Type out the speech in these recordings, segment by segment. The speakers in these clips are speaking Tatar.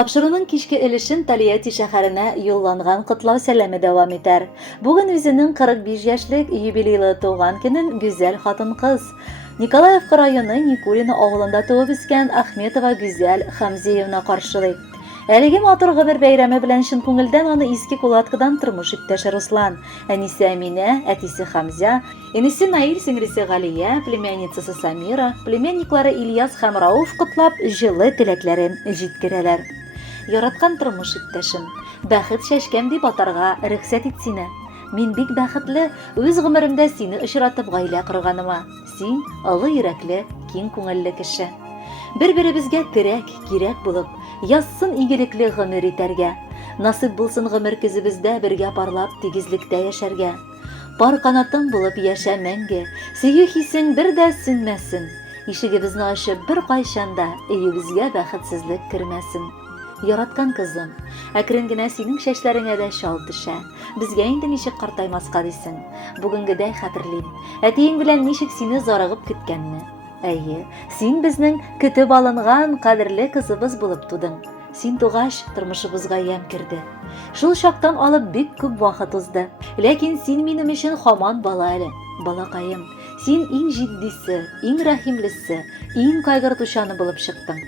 Тапшыруның кичке өлешен Тольятти шәһәренә юлланган котлау сәламе дәвам итәр. Бүген үзенең 45 яшьлек юбилейлы туган көнен гүзәл хатын-кыз Николаевка районы Никулино авылында туып үскән Ахметова Гүзәл Хамзеевна каршылый. Әлеге матур гомер бәйрәме белән чын күңелдән аны иске кулаткадан тормыш иптәше Руслан, әнисе Әминә, әтисе Хамза, инесе Наил, сеңлесе Галия, племянницасы Самира, племянниклары Ильяс һәм Рауф котлап, җылы теләкләрен җиткерәләр. Яраткан тормыш иптәшем, бәхет чәчкәм дип атарга рөхсәт ит сине. Мин бик бәхетле үз гомеремдә сине очратып гаилә корганыма. Син олы йөрәкле, киң күңелле кеше. Бер-беребезгә терәк, кирәк булып, язсын игелекле гомер итәргә. Насыйп булсын гомер көзебездә бергә парлап тигезлектә яшәргә. Пар канатың булып яшә мәңге, сөю хисең бер дә сүнмәсен. Ишегебезне ачып бер кайчанда өебезгә бәхетсезлек кермәсен. Яраткан кызым, әкрен генә синең чәчләреңә дә шал төшә. Безгә инде ничек картаймаска дисең. Бүгенгедәй хәтерлим. Әтиең белән ничек сине зарыгып көткәнне. Әйе, син безнең көтеп алынган кадерле кызыбыз булып тудың. Син тугач, тормышыбызга ям керде. Шул чактан алып бик күп вакыт узды. Ләкин син минем өчен һаман бала әле. Балакаем, син иң җитдисе, иң рәхимлесе, иң кайгыртучаны булып чыктың.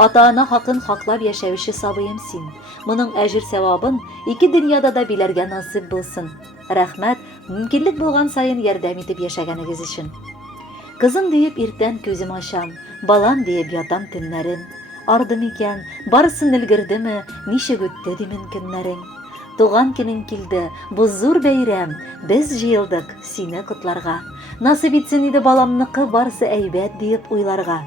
Ата-ана хакын хаклап яшәүче сабыем син. Моның әҗер-савабын ике дөньяда да биләргә насыйп булсын. Рәхмәт, мөмкинлек булган сайын ярдәм итеп яшәгәнегез өчен. Кызым диеп иртән күзем ачам, балам диеп ятам төннәрен. Ардым икән, барысын өлгердеме, ничек үтте димен көннәрең. Туган көнең килде, бу зур бәйрәм, без җыелдык сине котларга. Насыйп итсен иде баламныкы барысы әйбәт диеп уйларга.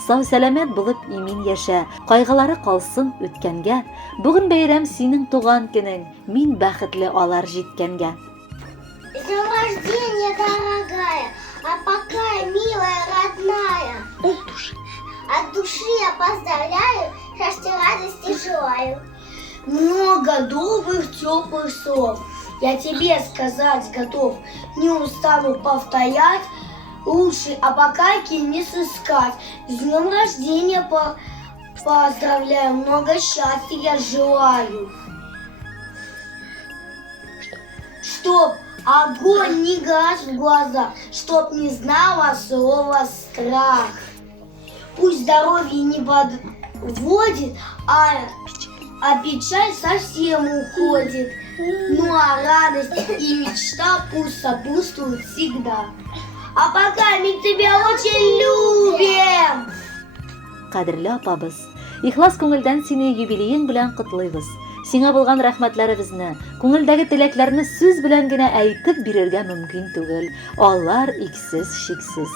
Сау-сәламәт булып имин яшә, кайгылары калсын үткәнгә. Бүген бәйрәм синең туган көнең, мин бәхетле алар җиткәнгә. С днем рождения, дорогая, а пока милая, родная. От души я поздравляю, счастья, радости желаю. Много добрых, теплых слов я тебе сказать готов. Не устану повторять, лучше апокайки не сыскать. С днем рождения поздравляю, много счастья я желаю. Чтоб огонь не гас в глазах, чтоб не знала слова страх. Пусть здоровье не подводит, а печаль совсем уходит. Ну а радость и мечта пусть сопутствуют всегда. А пока мы тебя очень любим! Кадерле апабыз, ихлас күңелдән сине юбилеең белән котлыйбыз. Сиңа булган рәхмәтләребезне, күңелдәге теләкләрне сүз белән генә әйтеп бирергә мөмкин түгел. Алар иксез, шиксез.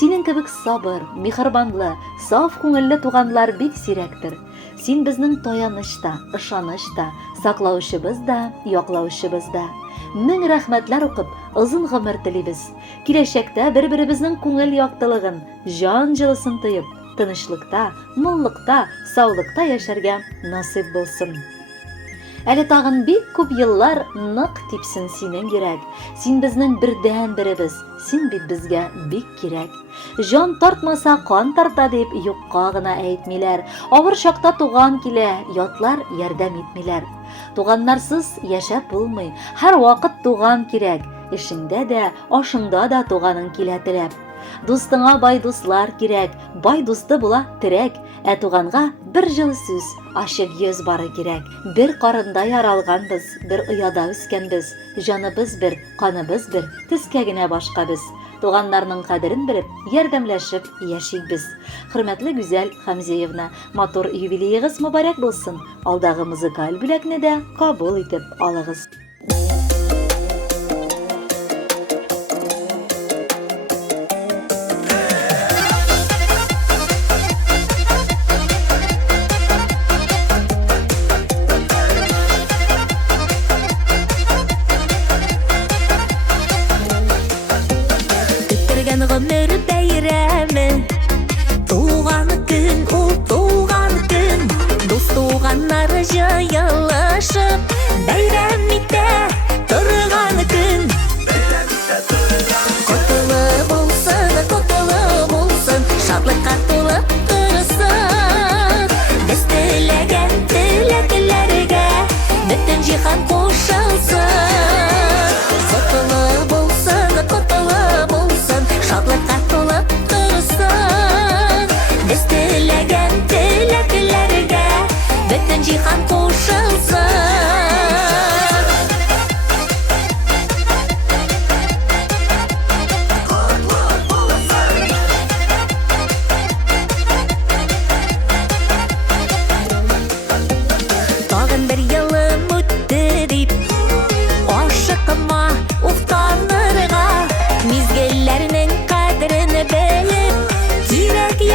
Синең кебек сабыр, михербанлы, саф күңелле туганлар бик сирәктер. Син безнең таяныч та, ышаныч та, саклаучыбыз да, яклаучыбыз да. Мең рәхмәтләр укып, озын гомер телибез. Киләчәктә бер-беребезнең күңел яктылыгын, җан җылысын тоеп, тынычлыкта, муллыкта, саулыкта яшәргә насыйп булсын. Әле тагын бик күп еллар нык типсен синең йөрәк. Син безнең бердән беребез, син бит безгә бик кирәк. Җан тартмаса кан тарта дип юкка гына әйтмиләр. Авыр чакта туган килә, ятлар ярдәм итмиләр. Туганнарсыз яшәп булмый, һәр вакыт туган кирәк. Эшеңдә дә, ашыңда да туганың килә теләп. Дустыңа бай дуслар кирәк, бай дусты була терәк. Ә туганга бер җылы сүз, ачык йөз бары кирәк. Бер карында яралганбыз, бер ояда үскәнбез. Җаныбыз бер, каныбыз бер, төскә генә башка без. Туганнарның кадерен белеп, ярдәмләшеп яшик без. Хөрмәтле Гүзәл Хамзеевна, матур юбилеегыз мөбарәк булсын. Алдагы музыкаль бүләкне дә кабул итеп алыгыз. Гомер бәйрәме, туган көн, ул туган көн. Дус туганнар җыелышып, бәйрәм итә торган көн. Котлы булсын, шатлыкка тулы торсын. Без теләгән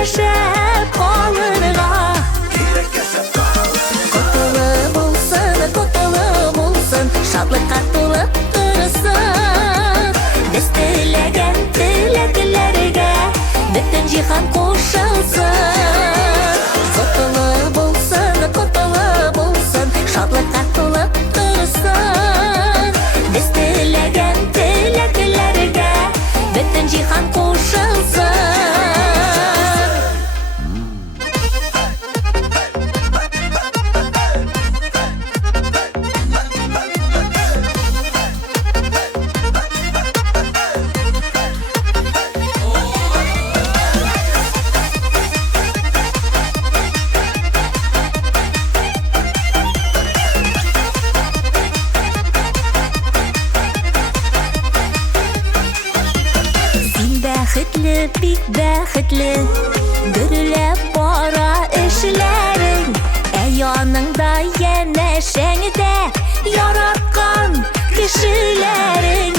яшәп калырга. Котылы булсын, шатлыкка тулып торсын. Без теләгән теләкләргә бөтен җиһан кушылсын. Котылы булсын, шатлыкка тулып торсын. Без теләгән теләкләргә бөтен җиһан кушылсын. Бәхетле, бик бәхетле, гөрләп бара эшләрең. Яныңда янәшәңдә яраткан кешеләрең.